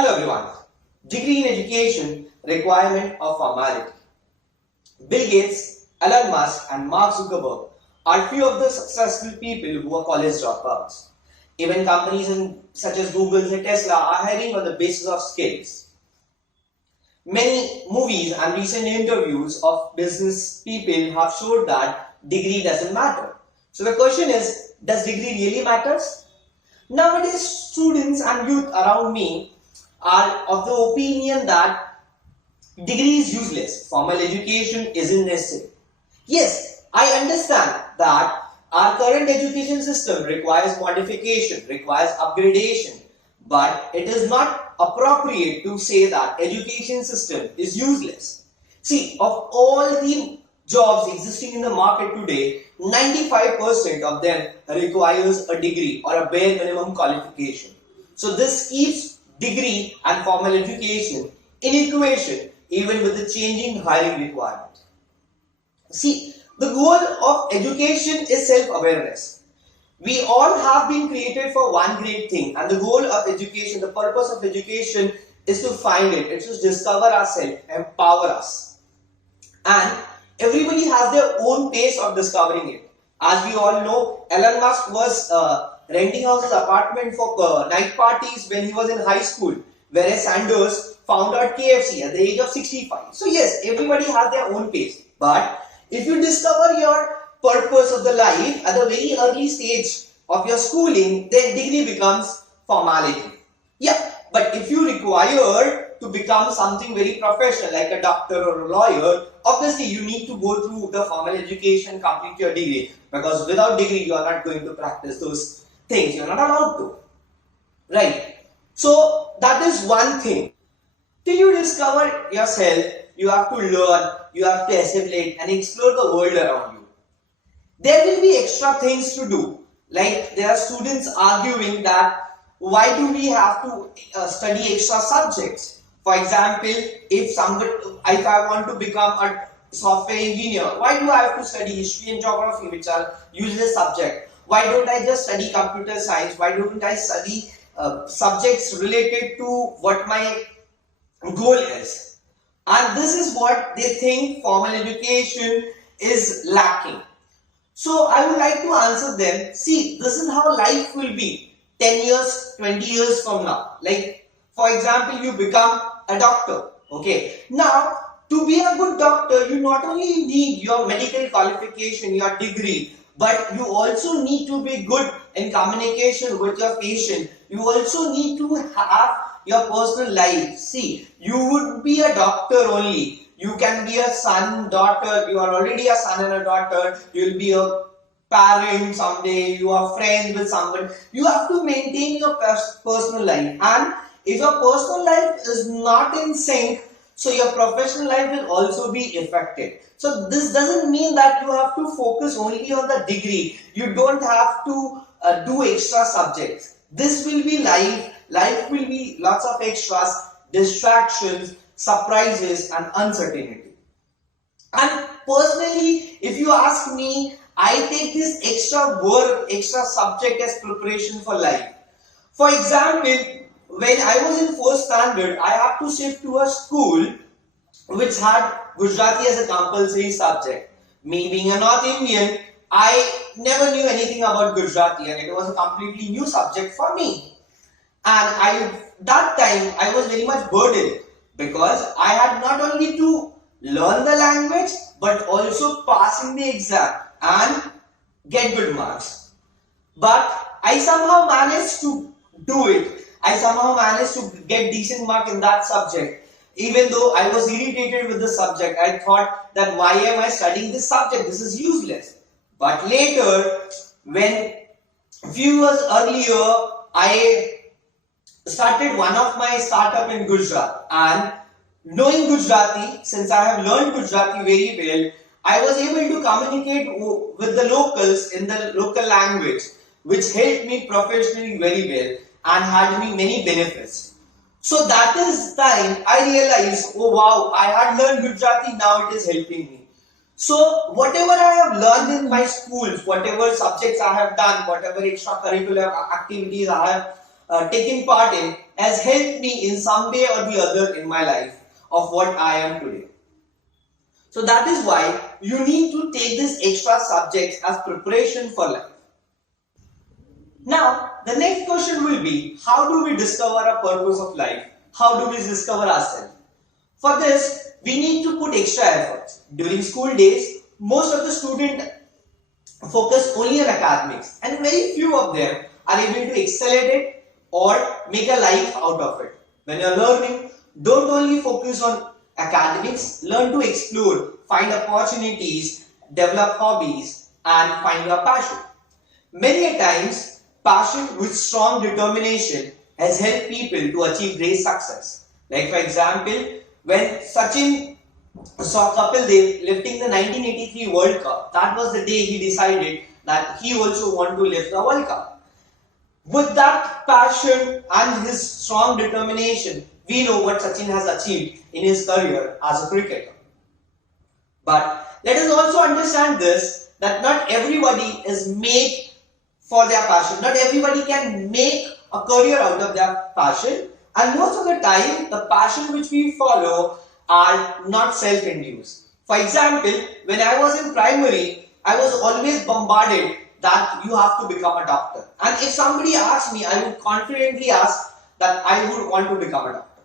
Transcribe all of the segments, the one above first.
Hello everyone. Degree in education, requirement of formality. Bill Gates, Elon Musk and Mark Zuckerberg are few of the successful people who are college dropouts. Even companies such as Google and Tesla are hiring on the basis of skills. Many movies and recent interviews of business people have showed that degree doesn't matter. So the question is, does degree really matters? Nowadays, students and youth around me are of the opinion that degree is useless. Formal education isn't necessary. Yes, I understand that our current education system requires modification, requires upgradation, but it is not appropriate to say that education system is useless. See, of all the jobs existing in the market today, 95% of them requires a degree or a bare minimum qualification. So this keeps degree and formal education in equation even with the changing hiring requirement. See, the goal of education is self-awareness. We all have been created for one great thing, and the goal of education, the purpose of education is to find it, it's to discover ourselves, empower us. And everybody has their own pace of discovering it. As we all know, Elon Musk was renting out his apartment for night parties when he was in high school, whereas Sanders found out KFC at the age of 65. So yes, everybody has their own pace. But if you discover your purpose of the life at the very early stage of your schooling, then degree becomes formality. Yeah, but if you require to become something very professional like a doctor or a lawyer, obviously you need to go through the formal education, complete your degree, because without degree you are not going to practice those things, you are not allowed to, right? So that is one thing. Till you discover yourself, you have to learn, you have to assimilate and explore the world around you. There will be extra things to do, like there are students arguing that why do we have to study extra subjects? For example, if I want to become a software engineer, why do I have to study history and geography, which are useless subjects? Why don't I just study computer science? Why don't I study subjects related to what my goal is? And this is what they think formal education is lacking. So I would like to answer them. See, this is how life will be 10 years, 20 years from now. Like, for example, you become a doctor. Okay. Now, to be a good doctor, you not only need your medical qualification, your degree, but you also need to be good in communication with your patient. You also need to have your personal life. See, you would be a doctor only. You can be a son, daughter. You are already a son and a daughter. You will be a parent someday. You are friends with someone. You have to maintain your personal life. And if your personal life is not in sync, so your professional life will also be affected. So this doesn't mean that you have to focus only on the degree. You don't have to do extra subjects. This will be life. Life will be lots of extras, distractions, surprises and uncertainty. And personally, if you ask me, I take this extra work, extra subject as preparation for life. For example, when I was in 4th standard, I had to shift to a school which had Gujarati as a compulsory subject. Me being a North Indian, I never knew anything about Gujarati and it was a completely new subject for me. And that time I was very much burdened because I had not only to learn the language but also passing the exam and get good marks. But I somehow managed to do it. I somehow managed to get decent mark in that subject. Even though I was irritated with the subject, I thought that why am I studying this subject? This is useless. But later, when few years earlier, I started one of my startup in Gujarat, and knowing Gujarati, since I have learned Gujarati very well, I was able to communicate with the locals in the local language, which helped me professionally very well and had me many benefits. So that is time I realized, oh wow, I had learned Gujarati, now it is helping me. So whatever I have learned in my schools, whatever subjects I have done, whatever extracurricular activities I have taken part in, has helped me in some way or the other in my life of what I am today. So that is why you need to take these extra subjects as preparation for life. Now, the next question will be, how do we discover a purpose of life? How do we discover ourselves? For this, we need to put extra efforts. During school days, most of the students focus only on academics and very few of them are able to excel at it or make a life out of it. When you are learning, don't only focus on academics, learn to explore, find opportunities, develop hobbies and find your passion. Many a times, passion with strong determination has helped people to achieve great success. Like for example, when Sachin saw Kapil Dev lifting the 1983 World Cup, that was the day he decided that he also wanted to lift the World Cup. With that passion and his strong determination, we know what Sachin has achieved in his career as a cricketer. But let us also understand this, that not everybody is made for their passion. Not everybody can make a career out of their passion, and most of the time the passion which we follow are not self-induced. For example, when I was in primary, I was always bombarded that you have to become a doctor. And if somebody asked me, I would confidently ask that I would want to become a doctor.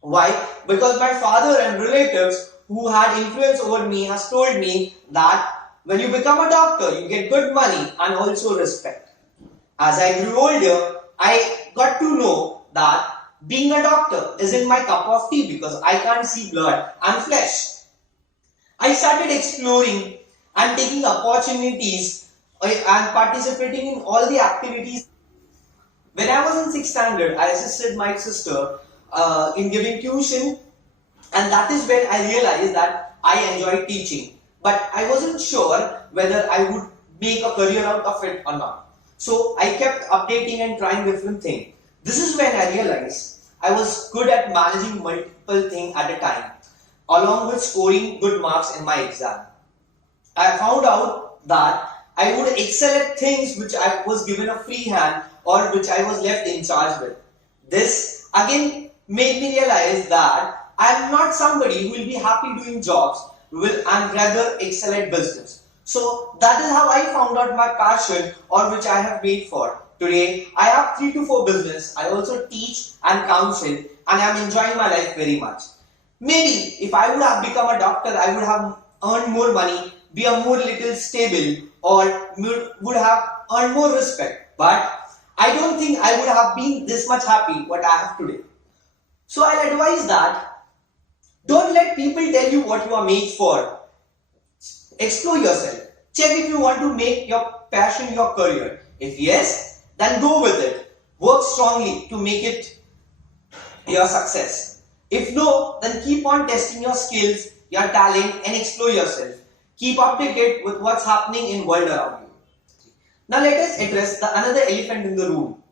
Why? Because my father and relatives who had influence over me has told me that when you become a doctor, you get good money and also respect. As I grew older, I got to know that being a doctor isn't my cup of tea because I can't see blood and flesh. I started exploring and taking opportunities and participating in all the activities. When I was in 6th standard, I assisted my sister in giving tuition, and that is when I realized that I enjoyed teaching. But I wasn't sure whether I would make a career out of it or not. So I kept updating and trying different things. This is when I realized I was good at managing multiple things at a time, along with scoring good marks in my exam. I found out that I would excel at things which I was given a free hand or which I was left in charge with. This again made me realize that I am not somebody who will be happy doing jobs and rather excel at business. So that is how I found out my passion or which I have made for. Today, I have 3 to 4 business. I also teach and counsel and I am enjoying my life very much. Maybe if I would have become a doctor, I would have earned more money, be a more little stable or would have earned more respect. But I don't think I would have been this much happy what I have today. So I'll advise that don't let people tell you what you are made for. Explore yourself. Check if you want to make your passion your career. If yes, then go with it. Work strongly to make it your success. If no, then keep on testing your skills, your talent and explore yourself. Keep updated with what's happening in the world around you. Now let us address another elephant in the room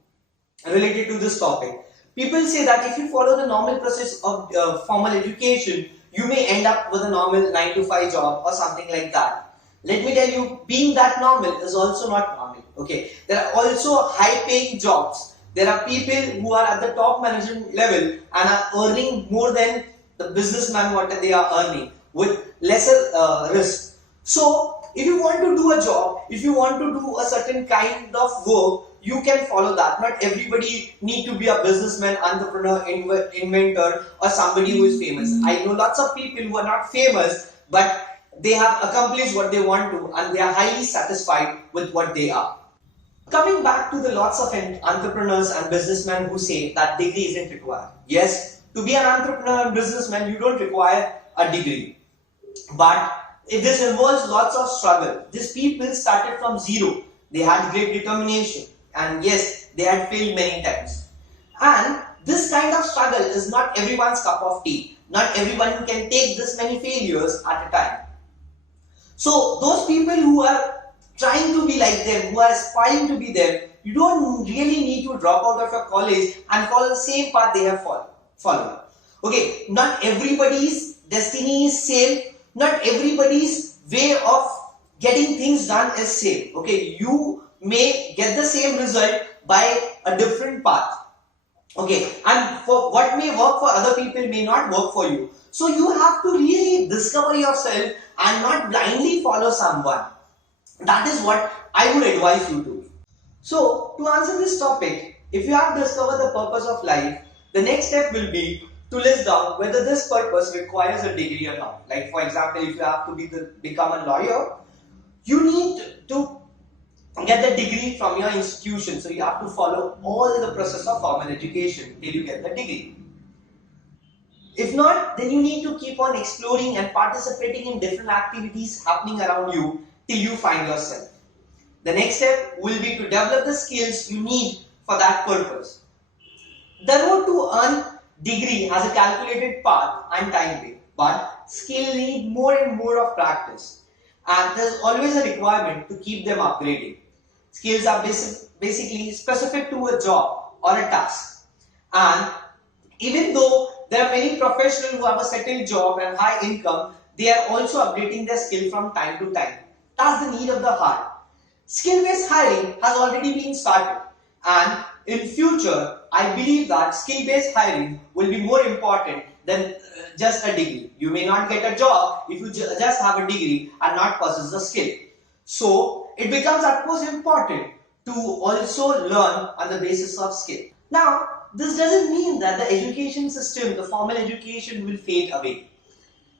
related to this topic. People say that if you follow the normal process of formal education, you may end up with a normal 9 to 5 job or something like that. Let me tell you, being that normal is also not normal. Okay, there are also high-paying jobs. There are people who are at the top management level and are earning more than the businessman what they are earning with lesser risk. So, if you want to do a job, if you want to do a certain kind of work, you can follow that. Not everybody need to be a businessman, entrepreneur, inventor or somebody who is famous. I know lots of people who are not famous but they have accomplished what they want to and they are highly satisfied with what they are. Coming back to the lots of entrepreneurs and businessmen who say that degree isn't required. Yes, to be an entrepreneur and businessman, you don't require a degree. But this involves lots of struggle. These people started from zero. They had great determination. And yes, they had failed many times. And this kind of struggle is not everyone's cup of tea. Not everyone can take this many failures at a time. So those people who are trying to be like them, who are aspiring to be them, you don't really need to drop out of your college and follow the same path they have followed. Okay, not everybody's destiny is same. Not everybody's way of getting things done is same. Okay, you may get the same result by a different path. Okay, and for what may work for other people may not work for you. So you have to really discover yourself and not blindly follow someone. That is what I would advise you to. So, to answer this topic, if you have discovered the purpose of life, the next step will be to list down whether this purpose requires a degree or not. Like for example, if you have to become a lawyer, you need to get the degree from your institution. So you have to follow all the process of formal education till you get the degree. If not, then you need to keep on exploring and participating in different activities happening around you till you find yourself. The next step will be to develop the skills you need for that purpose. The road to earn degree has a calculated path and time way, but skill need more and more of practice. And there's always a requirement to keep them upgrading. Skills are basically specific to a job or a task. And even though there are many professionals who have a settled job and high income, they are also updating their skill from time to time. That's the need of the heart. Skill-based hiring has already been started, and in future, I believe that skill-based hiring will be more important than just a degree. You may not get a job if you just have a degree and not possess the skill. So, it becomes utmost important to also learn on the basis of skill. Now, this doesn't mean that the education system, the formal education, will fade away.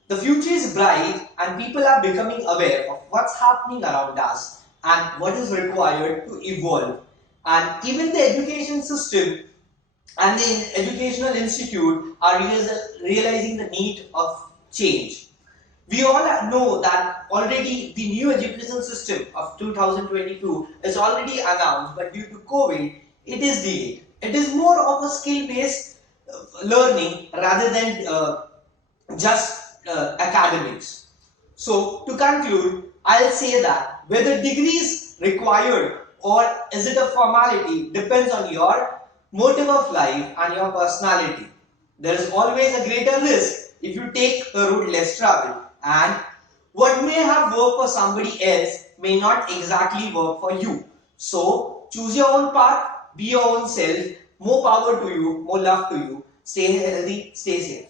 The future is bright and people are becoming aware of what's happening around us and what is required to evolve. And even the education system and the educational institute are realizing the need of change. We all know that already the new education system of 2022 is already announced, but due to COVID, it is delayed. It is more of a skill-based learning rather than just academics. So, to conclude, I'll say that whether degree is required or is it a formality depends on your motive of life and your personality. There is always a greater risk if you take a route less traveled, and what may have worked for somebody else may not exactly work for you. So, choose your own path, be your own self. More power to you, more love to you. Stay healthy, stay safe.